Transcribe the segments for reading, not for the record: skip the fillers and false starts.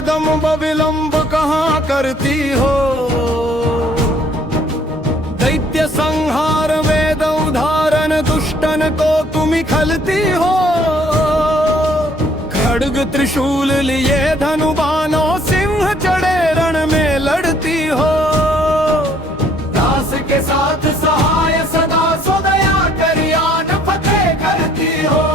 जगदम्ब विलंब कहाँ करती हो। दैत्य संहार वेद उदाहरण दुष्टन को तुम खलती हो। खड्ग त्रिशूल लिए धनुबानों सिंह चढ़े रण में लड़ती हो। दास के साथ सहाय सदा सदया करियान फतेह करती हो।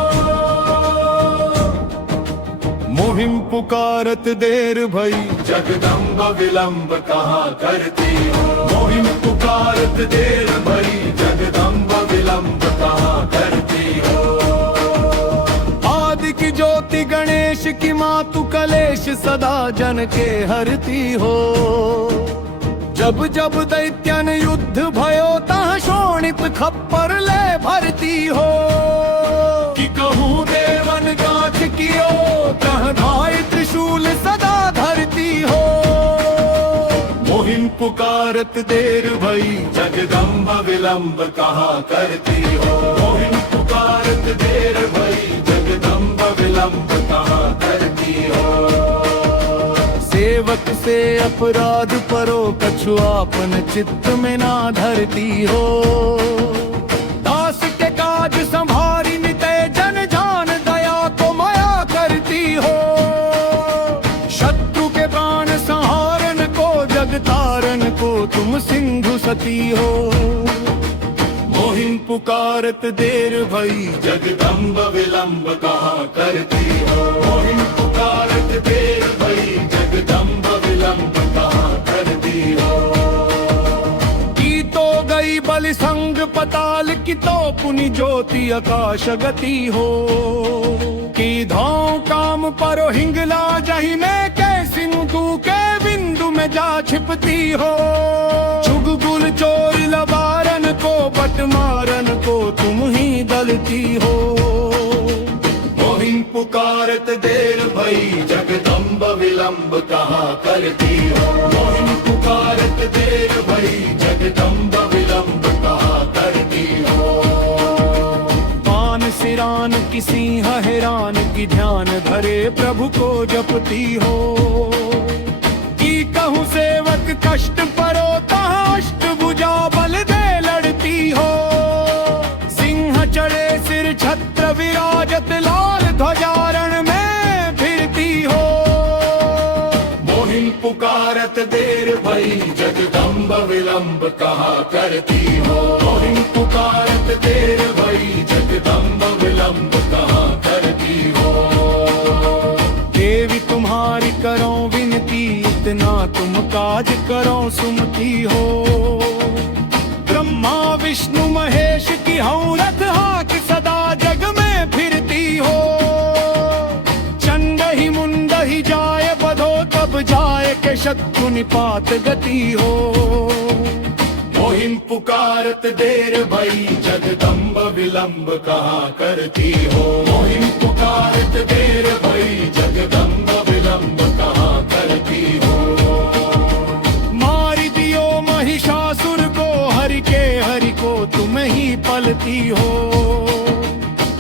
मुहिम पुकारत देर भई जगदम्ब विलंब कहाँ करती हो। मुहिम पुकारत देर भई जगदम्ब विलंब कहाँ करती हो। आदि की ज्योति गणेश की मातु कलेश सदा जन के हरती हो। जब जब दैत्यन युद्ध भयो तहाँ शोणित खप्पर ले भरती हो। कि कहूँ देवन गाछ कियो तह धाय त्रिशूल सदा धरती हो। मुहिम पुकारत देर भई जगदम्ब विलंब कहाँ करती हो। मुहिम पुकारत देर भई जगदम्ब विलंब कहाँ करती हो। सेवक से अपराध परो कछु आपन चित्त में ना धरती हो। दास के काज संभारी नितय जन जान दया को माया करती हो। शत्रु के प्राण संहारन को जग तारन को तुम सिंधु सती हो। मुहिम पुकारत देर भई जगदम्ब विलंब कहाँ करती हो। मुहिम पुकारत देर भई जगदम्ब विलंब कहाँ करती हो। की तो गई बलि संग पताल की तो पुनि ज्योति आकाश गति हो। की धाव काम परो हिंगला जही में के सिंधु के बिंदु में जा छिपती हो। चुगुल चोर लबारन को बट मारन को तुम ही दलती हो। मुहिम पुकारत देर भई जगदम्ब विलंब कहाँ करती हो। मुहिम पुकारत देर भई जगदम्ब विलंब कहाँ करती हो। पान सिरान की सिंह हैरान की ध्यान धरे प्रभु को जपती हो। की कहूँ सेवक कष्ट परो तहाँ अष्टभुजा बल दे लड़ती हो। सिंह चढ़े सिर छत्र विराजत लाल ध्वजारण में फिरती हो। मुहिम पुकारत देर भई जगदम्ब विलंब कहाँ करती हो। मुहिम पुकारत देर भई जगदम्ब विलंब कहाँ करती हो। देवी तुम्हारी करो विनती इतना तुम काज करो सुमती हो। ब्रह्मा विष्णु महेश की हूँ रथ हाक सदा जग में फिरती हो। चंड ही मुंड ही जाए बधो तब जाए के शत्रु निपात गति हो। मुहिम पुकारत देर भई जगदम्ब विलंब कहाँ करती हो। मुहिम पुकारत देर भई जगदम्ब विलंब कहाँ करती हो। मारी दियो महिषासुर को हरि को तुम ही पलती हो।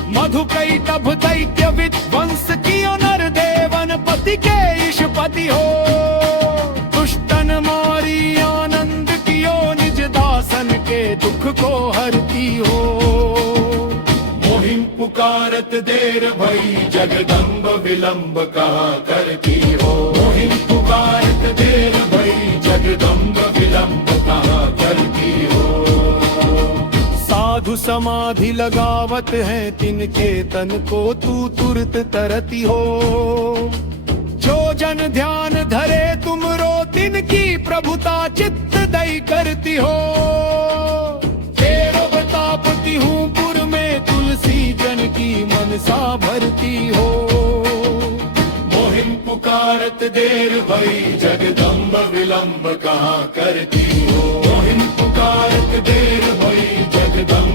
मधु कई तब दैत्य विध्वंस कियो नर देवन पति के ईशपति हो। दुष्टन मारी आनंद कियो निज दासन के दुख को हरती हो। मुहिम पुकारत देर भई जगदम्ब विलंब कहाँ करती हो। मुहिम पुकारत देर भई जगदम्ब विलंब कहाँ करती हो। साधु समाधि लगावत है तिनके तन को तू तुरत तरती हो। जो जन ध्यान धरे तुमरो तिनकी प्रभुता चित्त दई करती हो। तेरो बतापति हूँ पुर में तुलसी जन की मनसा भरती हो। मुहिम पुकारत देर भई जगदम्ब विलंब कहाँ करती हो। मुहिम पुकारत देर भई जगदम्ब